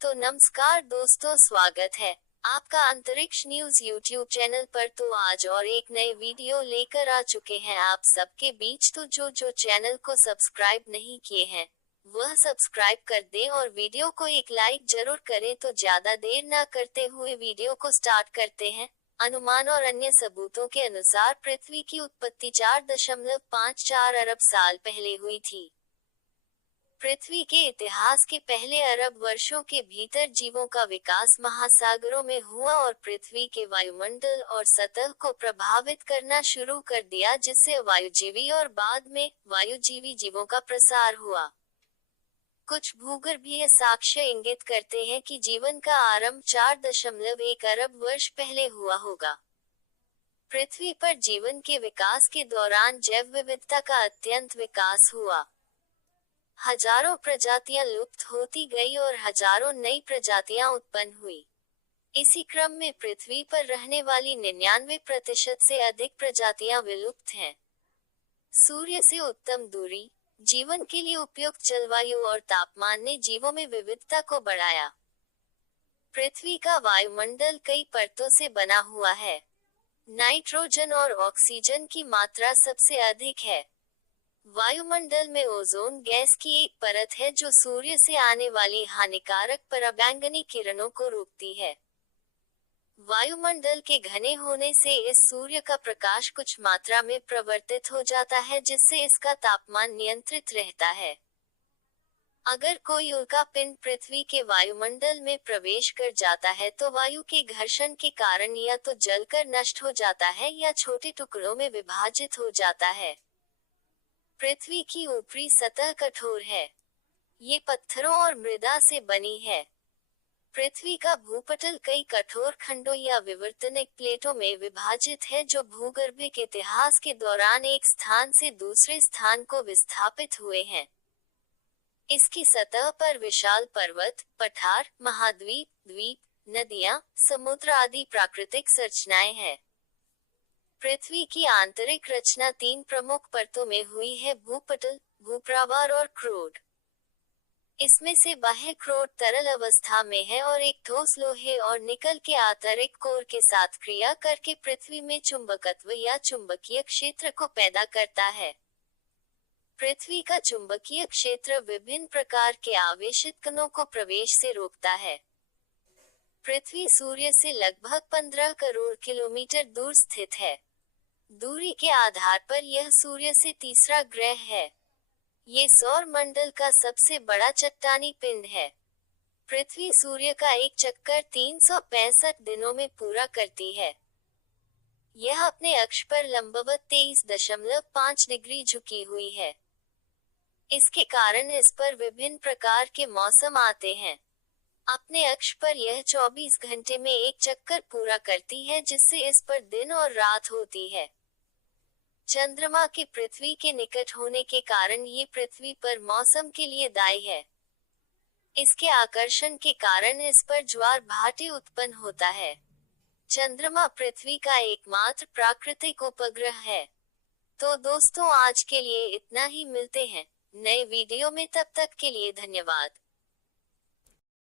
तो नमस्कार दोस्तों, स्वागत है आपका अंतरिक्ष न्यूज यूट्यूब चैनल पर। तो आज और एक नए वीडियो लेकर आ चुके हैं आप सबके बीच। तो जो चैनल को सब्सक्राइब नहीं किए हैं वह सब्सक्राइब कर दें और वीडियो को एक लाइक जरूर करें। तो ज्यादा देर ना करते हुए वीडियो को स्टार्ट करते हैं। अनुमान और अन्य सबूतों के अनुसार पृथ्वी की उत्पत्ति 4.54 अरब साल पहले हुई थी। पृथ्वी के इतिहास के पहले अरब वर्षों के भीतर जीवों का विकास महासागरों में हुआ और पृथ्वी के वायुमंडल और सतह को प्रभावित करना शुरू कर दिया, जिससे वायुजीवी और बाद में वायुजीवी जीवों का प्रसार हुआ। कुछ भूगर्भीय साक्ष्य इंगित करते हैं कि जीवन का आरंभ 4.1 अरब वर्ष पहले हुआ होगा। पृथ्वी पर जीवन के विकास के दौरान जैव विविधता का अत्यंत विकास हुआ। हजारों प्रजातियां लुप्त होती गई और हजारों नई प्रजातियां उत्पन्न हुई। इसी क्रम में पृथ्वी पर रहने वाली 99% से अधिक प्रजातियां विलुप्त हैं। सूर्य से उत्तम दूरी, जीवन के लिए उपयुक्त जलवायु और तापमान ने जीवों में विविधता को बढ़ाया। पृथ्वी का वायुमंडल कई परतों से बना हुआ है। नाइट्रोजन और ऑक्सीजन की मात्रा सबसे अधिक है। वायुमंडल में ओजोन गैस की एक परत है जो सूर्य से आने वाली हानिकारक पराबैंगनी किरणों को रोकती है। वायुमंडल के घने होने से इस सूर्य का प्रकाश कुछ मात्रा में प्रवर्तित हो जाता है, जिससे इसका तापमान नियंत्रित रहता है। अगर कोई उल्का पिंड पृथ्वी के वायुमंडल में प्रवेश कर जाता है तो वायु के घर्षण के कारण या तो जलकर नष्ट हो जाता है या छोटे टुकड़ों में विभाजित हो जाता है। पृथ्वी की ऊपरी सतह कठोर है। ये पत्थरों और मृदा से बनी है। पृथ्वी का भूपटल कई कठोर खंडों या विवर्तनिक प्लेटों में विभाजित है, जो भूगर्भिक इतिहास के दौरान एक स्थान से दूसरे स्थान को विस्थापित हुए हैं। इसकी सतह पर विशाल पर्वत, पठार, महाद्वीप, द्वीप, नदियां, समुद्र आदि प्राकृतिक संरचनाएं हैं। पृथ्वी की आंतरिक रचना 3 प्रमुख परतों में हुई है: भूपटल, भूप्रावार और क्रोड। इसमें से बाह्य क्रोड तरल अवस्था में है और एक ठोस लोहे और निकल के आंतरिक कोर के साथ क्रिया करके पृथ्वी में चुंबकत्व या चुंबकीय क्षेत्र को पैदा करता है। पृथ्वी का चुंबकीय क्षेत्र विभिन्न प्रकार के आवेशित कणों को प्रवेश से रोकता है। पृथ्वी सूर्य से लगभग 15 करोड़ किलोमीटर दूर स्थित है। दूरी के आधार पर यह सूर्य से तीसरा ग्रह है। ये सौर मंडल का सबसे बड़ा चट्टानी पिंड है। पृथ्वी सूर्य का एक चक्कर 365 दिनों में पूरा करती है। यह अपने अक्ष पर लंबवत 23.5 डिग्री झुकी हुई है। इसके कारण इस पर विभिन्न प्रकार के मौसम आते हैं। अपने अक्ष पर यह 24 घंटे में एक चक्कर पूरा करती है, जिससे इस पर दिन और रात होती है। चंद्रमा के पृथ्वी के निकट होने के कारण ये पृथ्वी पर मौसम के लिए दायी है। इसके आकर्षण के कारण इस पर ज्वार भाटे उत्पन्न होता है। चंद्रमा पृथ्वी का एकमात्र प्राकृतिक उपग्रह है। तो दोस्तों, आज के लिए इतना ही। मिलते हैं नए वीडियो में, तब तक के लिए धन्यवाद।